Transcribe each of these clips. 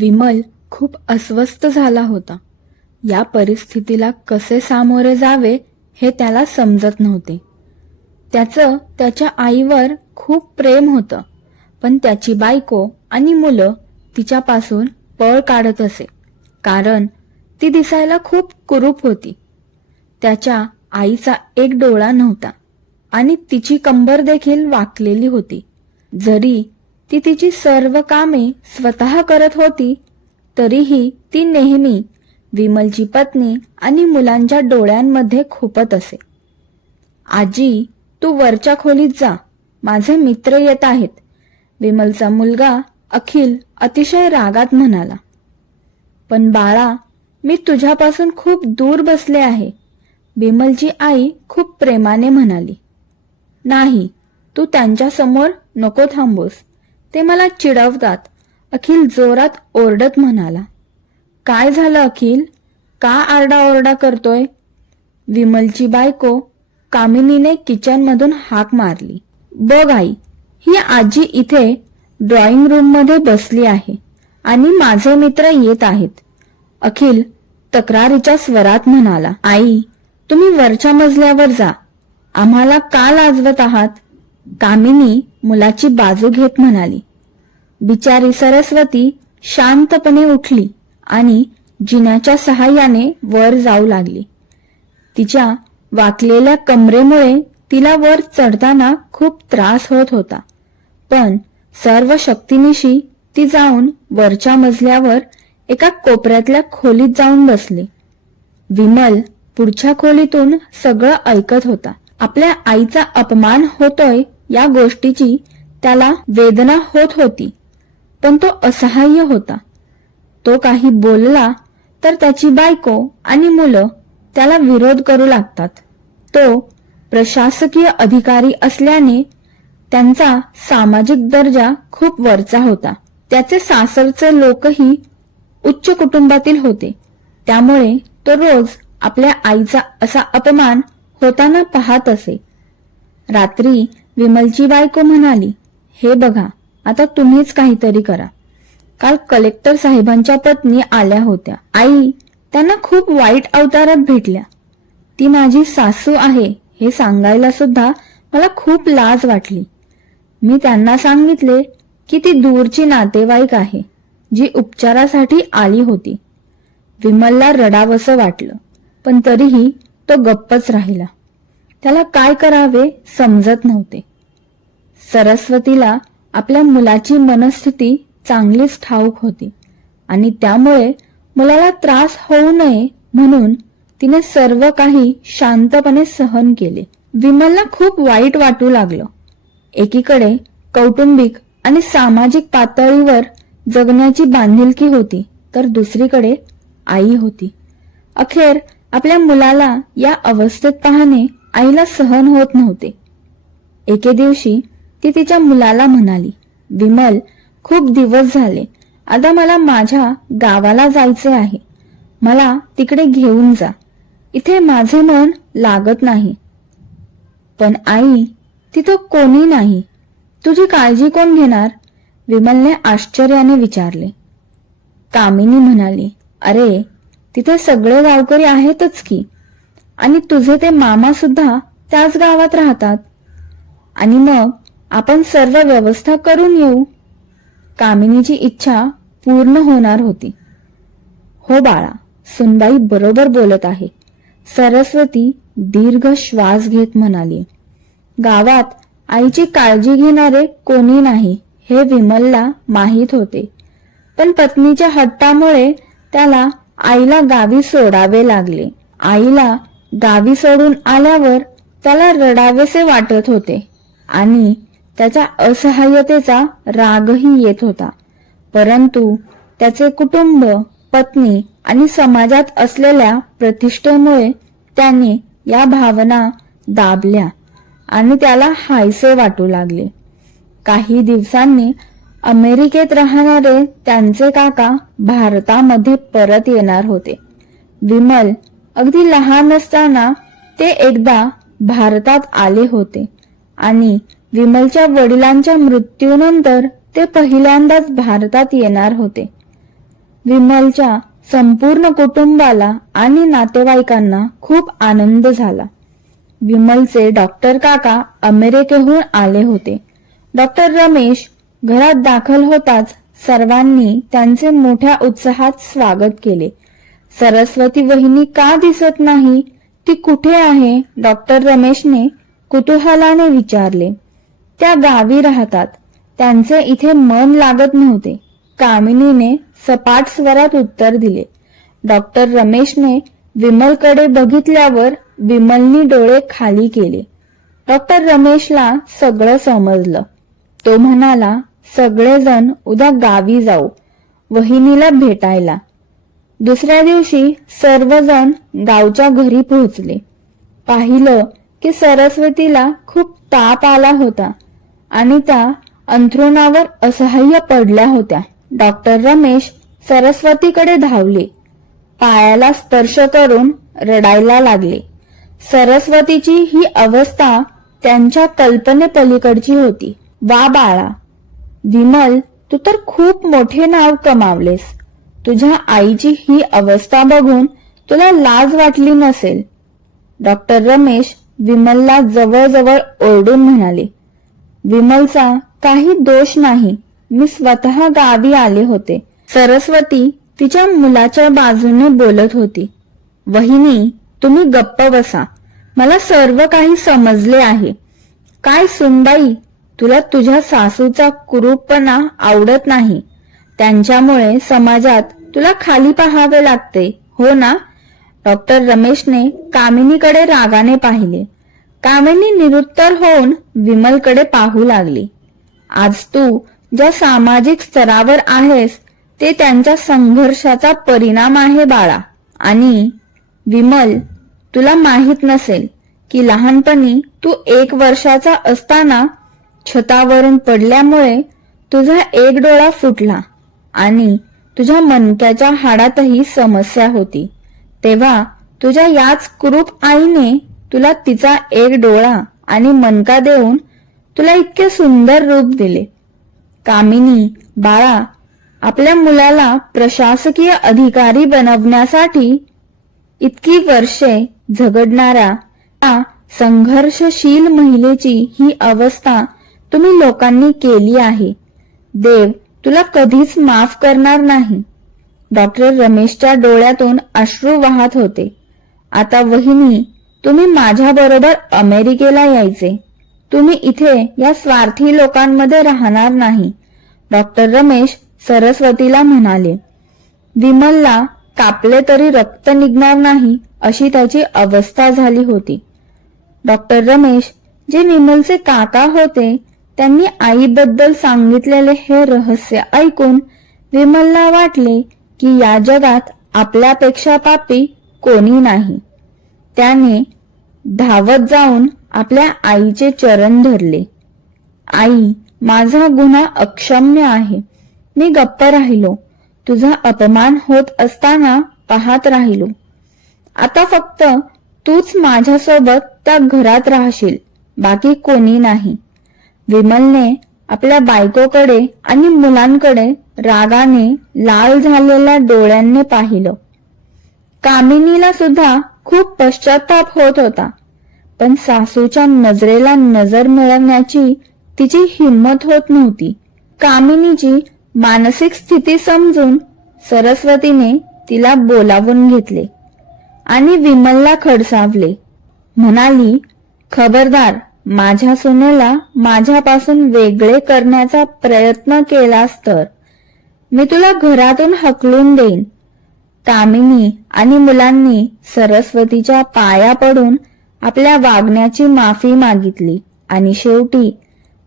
विमल खूप अस्वस्थ झाला होता. या परिस्थितीला कसे सामोरे जावे हे त्याला समजत नव्हते. त्याचं त्याच्या आईवर खूप प्रेम होतं, पण त्याची बायको आणि मुलं तिच्यापासून पळ काढत असे, कारण ती दिसायला खूप कुरूप होती. त्याच्या आईचा एक डोळा नव्हता आणि तिची कंबर देखील वाकलेली होती. जरी ती तिची सर्व कामे स्वतः करत होती, तरीही ती नेहमी विमलची पत्नी आणि मुलांच्या डोळ्यांमध्ये खुपत असे. आजी, तू वरच्या खोलीत जा, माझे मित्र येत आहेत, विमलचा मुलगा अखिल अतिशय रागात म्हणाला. पण बाळा, मी तुझ्यापासून खूप दूर बसले आहे, विमलची आई खूप प्रेमाने म्हणाली. नाही, तू त्यांच्या समोर नको थांबूस, ते मला चिडवतात, अखिल जोरात ओरडत म्हणाला. काय झालं अखिल, का आरडाओरडा करतोय? विमलची बायको कामिनीने किचनमधून हाक मारली. बघ आई, ही आजी इथे ड्रॉइंग रूम मध्ये बसली आहे आणि माझे मित्र येत आहेत, अखिल तक्रारीच्या स्वरात म्हणाला. आई, तुम्ही वरच्या मजल्यावर जा, आम्हाला का लाजवत आहात? कामिनी मुलाची बाजू घेत म्हणाली. बिचारी सरस्वती शांतपणे उठली आणि जिन्याच्या सहाय्याने वर जाऊ लागली. तिच्या वाकलेल्या कमरेमुळे तिला वर चढताना खूप त्रास होत होता, पण सर्व शक्तीनिशी ती जाऊन वरच्या मजल्यावर एका कोपऱ्यातल्या खोलीत जाऊन बसली. विमल पुढच्या खोलीतून सगळं ऐकत होता. आपल्या आईचा अपमान होतोय या गोष्टीची त्याला वेदना होत होती, पण तो असहाय्य होता. तो काही बोलला तर त्याची बायको आणि मुलं त्याला विरोध करू लागतात. तो प्रशासकीय अधिकारी असल्याने त्यांचा सामाजिक दर्जा खूप वरचा होता. त्याचे सासरचे लोकही उच्च कुटुंबातील होते, त्यामुळे तो रोज आपल्या आईचा असा अपमान होताना पाहत असे. रात्री विमलची बायको म्हणाली, हे बघा, आता तुम्हीच काहीतरी करा. काल कलेक्टर साहेबांच्या पत्नी आल्या होत्या. आई त्यांना खूप वाईट अवतारात भेटल्या. ती माझी सासू आहे हे सांगायला सुद्धा मला खूप लाज वाटली. मी त्यांना सांगितले की ती दूरची नातेवाईक आहे, जी उपचारासाठी आली होती. विमलला रडावंसं वाटलं, पण तरीही तो गप्पच राहिला. त्याला काय करावे समजत नव्हते. सरस्वतीला आपल्या मुलाची मनस्थिती चांगलीच ठाऊक होती आणि त्यामुळे मुलाला त्रास होऊ नये म्हणून तिने सर्व काही शांतपणे सहन केले. विमलला खूप वाईट वाटू लागलं. एकीकडे कौटुंबिक आणि सामाजिक पातळीवर जगण्याची बांधिलकी होती, तर दुसरीकडे आई होती. अखेर आपल्या मुलाला या अवस्थेत पाहणे आईला सहन होत नव्हते. एके दिवशी ती तिच्या मुलाला म्हणाली, विमल, खूप दिवस झाले, आता मला माझ्या गावाला जायचे आहे, मला तिकडे घेऊन जा, इथे माझे मन लागत नाही. पण आई, तिथं कोणी नाही, तुझी काळजी कोण घेणार? विमलने आश्चर्याने विचारले. कामिनी म्हणाली, अरे तिथे सगळे गावकरी आहेतच की, आणि तुझे ते मामा सुद्धा त्याच गावात राहतात, आणि मग आपण सर्व व्यवस्था करून येऊ. कामिनीची इच्छा पूर्ण होणार होती. हो बाळा, सुनबाई बरोबर बोलत आहे, सरस्वती दीर्घ श्वास घेत म्हणाली. गावात आईची काळजी घेणारे कोणी नाही हे विमलला माहीत होते, पण पत्नीच्या हट्टामुळे त्याला आईला गावी सोडावे लागले. आईला गावी सोडून आल्यावर त्याला रडावेसे वाटत होते आणि त्याच्या असहाय्यतेचा रागही येत होता, परंतु त्याचे कुटुंब, पत्नी आणि समाजात असलेल्या प्रतिष्ठेमुळे त्याने या भावना दाबल्या आणि त्याला हायसे वाटू लागले. काही दिवसांनी अमेरिकेत राहणारे त्यांचे काका भारतामध्ये परत येणार होते. विमल अगदी लहान असताना ते एकदा भारतात आले होते आणि विमलच्या वडिलांच्या मृत्यूनंतर ते पहिल्यांदाच भारतात येणार होते. विमलच्या संपूर्ण कुटुंबाला आणि नातेवाईकांना खूप आनंद झाला. विमलचे डॉक्टर काका अमेरिकेहून आले होते. डॉक्टर रमेश घरात दाखल होताच सर्वांनी त्यांचे मोठ्या उत्साहात स्वागत केले. सरस्वती वहिनी का दिसत नाही? ती कुठे आहे? डॉक्टर रमेशने कुतूहलाने विचारले. त्या गावी राहतात. त्यांचे इथे मन लागत नव्हते, कामिनीने सपाट स्वरात उत्तर दिले. डॉक्टर रमेशने विमलकडे बघितल्यावर विमलनी डोळे खाली केले. डॉक्टर रमेशला सगळं समजलं. तो म्हणाला, सगळेजण उद्या गावी जाऊ वहिनीला भेटायला. दुसऱ्या दिवशी सर्वजण गावच्या घरी पोहोचले. पाहिलं की सरस्वतीला खूप ताप आला होता आणि त्या अंथरुणावर असहाय्य पडल्या होत्या. डॉक्टर रमेश सरस्वतीकडे धावले. पायाला स्पर्श करून रडायला लागले. सरस्वतीची ही अवस्था त्यांच्या कल्पनेपलीकडची होती. वा बाळा, विमल, तू तर खूप मोठे नाव कमावलेस. तुझ्या आईची ही अवस्था बघून तुला लाज वाटली नसेल. डॉक्टर रमेश विमलला जवळजवळ ओरडून म्हणाले, विमलचा काही दोष नाही. मी स्वतः गावी आले होते. सरस्वती तिच्या मुलाच्या बाजूने बोलत होती. वहिनी, तुम्ही गप्प बसा. मला सर्व काही समजले आहे. काय सुनबाई, तुला तुझ्या सासूचा कुरूपपणा आवडत नाही. त्यांच्यामुळे समाजात तुला खाली पाहावे लागते, हो ना? डॉक्टर रमेशने कामिनीकडे रागाने पाहिले. कामिनी निरुत्तर होऊन विमलकडे पाहू लागली. आज तू ज्या सामाजिक स्तरावर आहेस ते त्यांच्या संघर्षाचा परिणाम आहे बाळा. आणि विमल, तुला माहित नसेल की लहानपणी तू 1 वर्षाचा असताना छतावरून पडल्यामुळे तुझा एक डोळा फुटला आणि तुझ्या मणक्याच्या हाडातही समस्या होती. तेव्हा तुझ्या याच कुरूप आईने तुला तिचा एक डोळा आणि मणका देऊन तुला इतके सुंदर रूप दिले. कामिनी बाळा, आपल्या मुलाला प्रशासकीय अधिकारी बनवण्यासाठी इतकी वर्षे झगडणाऱ्या त्या संघर्षशील महिलेची ही अवस्था तुम्ही लोकांनी केली आहे. देव तुला कधीच माफ करणार नाही. डॉक्टर रमेशच्या डोळ्यातून अश्रू वाहत होते. आता वहिनी, तुम्ही माझ्या बरोबर अमेरिकेला यायचे. तुम्ही इथे या स्वार्थी लोकांमध्ये राहणार नाही. डॉक्टर रमेश सरस्वतीला म्हणाले. विमलला कापले तरी रक्त निघणार नाही अशी त्याची अवस्था झाली होती. डॉक्टर रमेश जे विमलचे काका होते त्यांनी आईबद्दल सांगितलेले हे रहस्य ऐकून विमलला वाटले की या जगात आपल्यापेक्षा पापी कोणी नाही. त्याने धावत जाऊन आपल्या आईचे चरण धरले. आई, माझा गुन्हा अक्षम्य आहे. मी गप्प राहिलो. तुझा अपमान होत असताना पाहत राहिलो. आता फक्त तूच माझ्यासोबत त्या घरात राहशील, बाकी कोणी नाही. विमलने आपल्या बायकोकडे आणि मुलांकडे रागाने लाल झालेल्या डोळ्यांनी पाहिलं. कामिनीला सुद्धा खूप पश्चाताप होत होता, पण सासूच्या नजरेला नजर मिळवण्याची तिची हिंमत होत नव्हती. कामिनीची मानसिक स्थिती समजून सरस्वतीने तिला बोलावून घेतले आणि विमलला खडसावले. म्हणाली, खबरदार, माझ्या सुनेला माझ्यापासून वेगळे करण्याचा प्रयत्न केलास तर मी तुला घरातून हकलून देईन. कामिनी आणि मुलांनी सरस्वतीच्या पाया पडून आपल्या वागण्याची माफी मागितली आणि शेवटी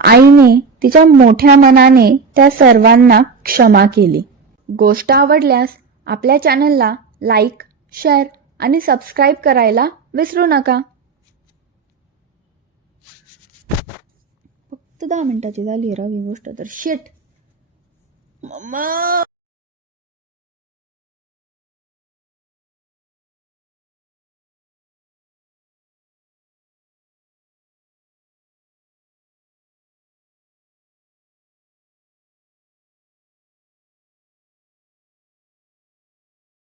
आईने तिच्या मोठ्या मनाने त्या सर्वांना क्षमा केली. गोष्ट आवडल्यास आपल्या चॅनलला लाईक, शेअर आणि सबस्क्राईब करायला विसरू नका. फक्त 10 मिनिटाची झाली रावी गोष्ट तर. Shit mamma.